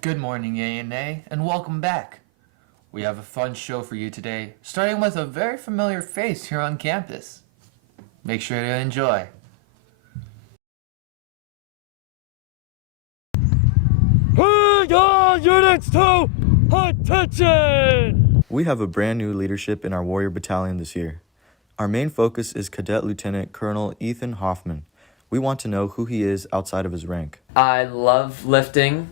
Good morning, ANA, and welcome back. We have a fun show for you today, starting with a very familiar face here on campus. Make sure to enjoy. Hey, all units to attention! We have a brand new leadership in our Warrior Battalion this year. Our main focus is Cadet Lieutenant Colonel Ethan Hoffman. We want to know who he is outside of his rank. I love lifting.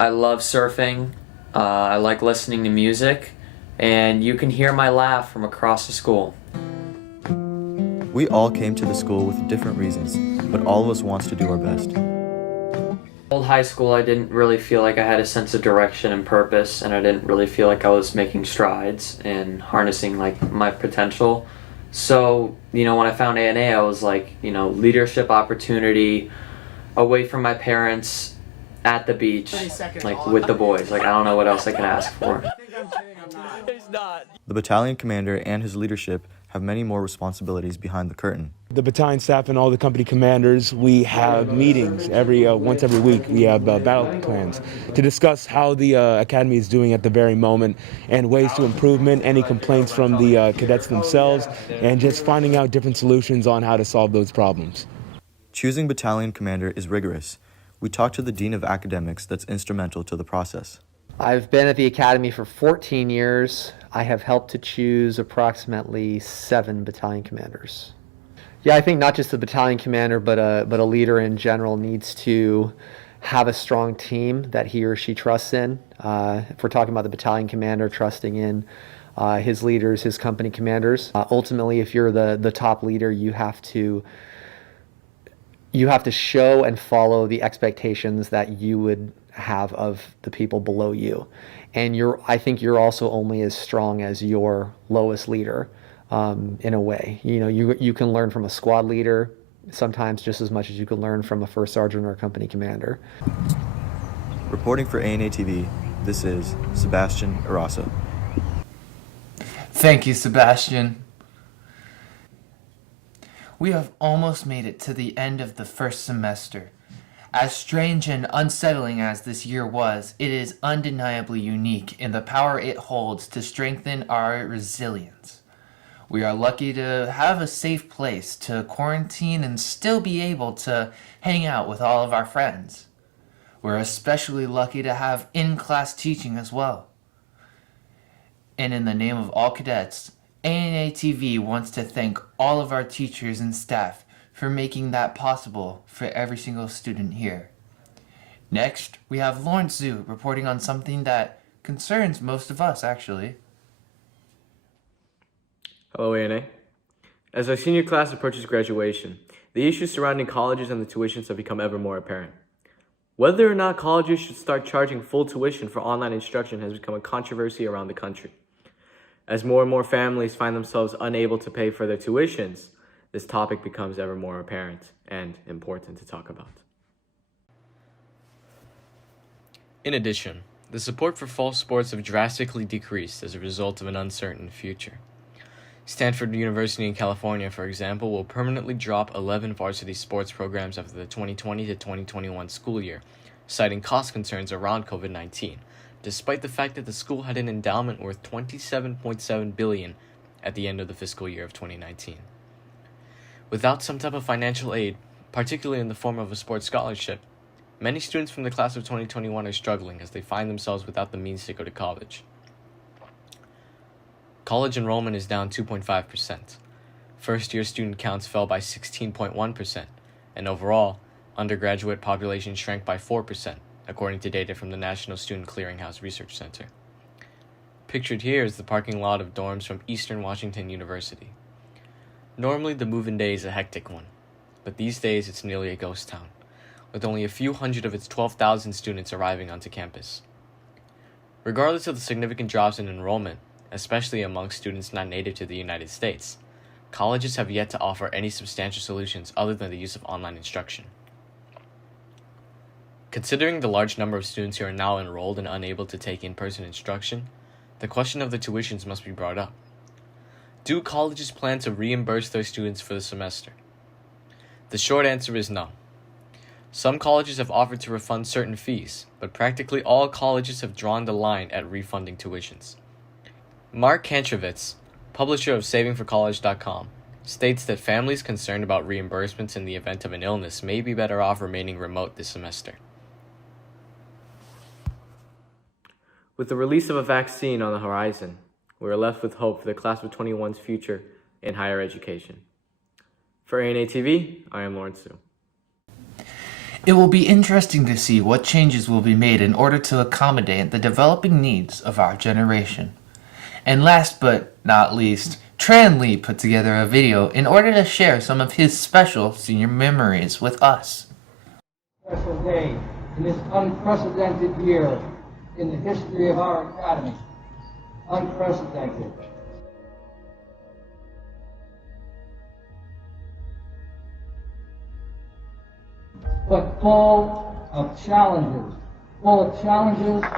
I love surfing. I like listening to music. And you can hear my laugh from across the school. We all came to the school with different reasons, but all of us wants to do our best. Old high school, I didn't really feel like I had a sense of direction and purpose, and I didn't really feel like I was making strides and harnessing like my potential. So, when I found ANA, I was like, leadership opportunity, away from my parents, at the beach, like with the boys. Like, I don't know what else I can ask for. The battalion commander and his leadership have many more responsibilities behind the curtain. The battalion staff and all the company commanders, we have meetings once every week. We have battle plans to discuss how the academy is doing at the very moment and ways to improvement, any complaints from the cadets themselves, and just finding out different solutions on how to solve those problems. Choosing battalion commander is rigorous. We talked to the Dean of Academics that's instrumental to the process. I've been at the Academy for 14 years. I have helped to choose approximately 7 battalion commanders. Yeah, I think not just the battalion commander, but a leader in general needs to have a strong team that he or she trusts in. If we're talking about the battalion commander, trusting in his leaders, his company commanders. Ultimately, if you're the top leader, you have to show and follow the expectations that you would have of the people below you. And I think you're also only as strong as your lowest leader, in a way. You can learn from a squad leader sometimes just as much as you can learn from a first sergeant or a company commander. Reporting for ANA TV, this is Sebastian Arasa. Thank you, Sebastian. We have almost made it to the end of the first semester. As strange and unsettling as this year was, it is undeniably unique in the power it holds to strengthen our resilience. We are lucky to have a safe place to quarantine and still be able to hang out with all of our friends. We're especially lucky to have in-class teaching as well. And in the name of all cadets, ANA TV wants to thank all of our teachers and staff for making that possible for every single student here. Next, we have Lawrence Zhu reporting on something that concerns most of us, actually. Hello, ANA. As our senior class approaches graduation, the issues surrounding colleges and the tuitions have become ever more apparent. Whether or not colleges should start charging full tuition for online instruction has become a controversy around the country. As more and more families find themselves unable to pay for their tuitions, this topic becomes ever more apparent and important to talk about. In addition, the support for fall sports have drastically decreased as a result of an uncertain future. Stanford University in California, for example, will permanently drop 11 varsity sports programs after the 2020 to 2021 school year, citing cost concerns around COVID-19, despite the fact that the school had an endowment worth $27.7 billion at the end of the fiscal year of 2019. Without some type of financial aid, particularly in the form of a sports scholarship, many students from the class of 2021 are struggling as they find themselves without the means to go to college. College enrollment is down 2.5%. First-year student counts fell by 16.1%, and overall, undergraduate population shrank by 4%, according to data from the National Student Clearinghouse Research Center. Pictured here is the parking lot of dorms from Eastern Washington University. Normally, the move-in day is a hectic one, but these days it's nearly a ghost town, with only a few hundred of its 12,000 students arriving onto campus. Regardless of the significant drops in enrollment, especially among students not native to the United States, colleges have yet to offer any substantial solutions other than the use of online instruction. Considering the large number of students who are now enrolled and unable to take in-person instruction, the question of the tuitions must be brought up. Do colleges plan to reimburse their students for the semester? The short answer is no. Some colleges have offered to refund certain fees, but practically all colleges have drawn the line at refunding tuitions. Mark Kantrovitz, publisher of SavingForCollege.com, states that families concerned about reimbursements in the event of an illness may be better off remaining remote this semester. With the release of a vaccine on the horizon, we are left with hope for the class of 21's future in higher education. For ANA TV, I am Lawrence Su. It will be interesting to see what changes will be made in order to accommodate the developing needs of our generation. And last but not least, Tran Lee put together a video in order to share some of his special senior memories with us. Special day in this unprecedented year in the history of our academy. Unprecedented. But full of challenges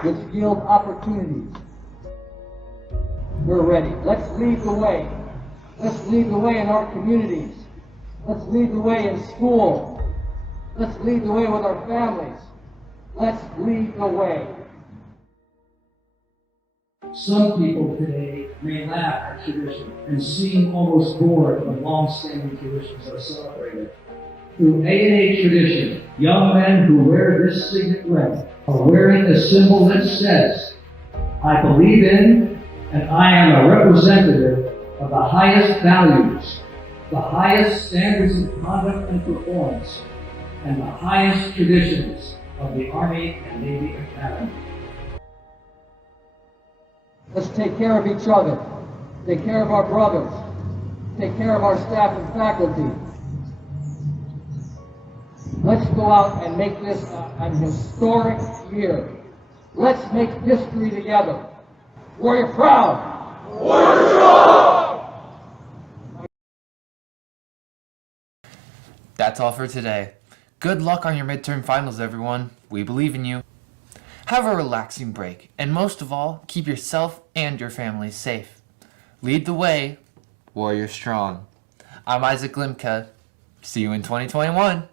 which yield opportunities. We're ready. Let's lead the way. Let's lead the way in our communities. Let's lead the way in school. Let's lead the way with our families. Let's lead the way. Some people today may laugh at tradition and seem almost bored when long-standing traditions are celebrated. Through A&A tradition, young men who wear this signet ring are wearing a symbol that says, I believe in and I am a representative of the highest values, the highest standards of conduct and performance, and the highest traditions of the Army and Navy Academy. Let's take care of each other, take care of our brothers, take care of our staff and faculty. Let's go out and make this an historic year. Let's make history together. Warrior proud! Warrior strong! That's all for today. Good luck on your midterm finals, everyone. We believe in you. Have a relaxing break, and most of all, keep yourself and your family safe. Lead the way, warrior strong. I'm Isaac Glimka. See you in 2021.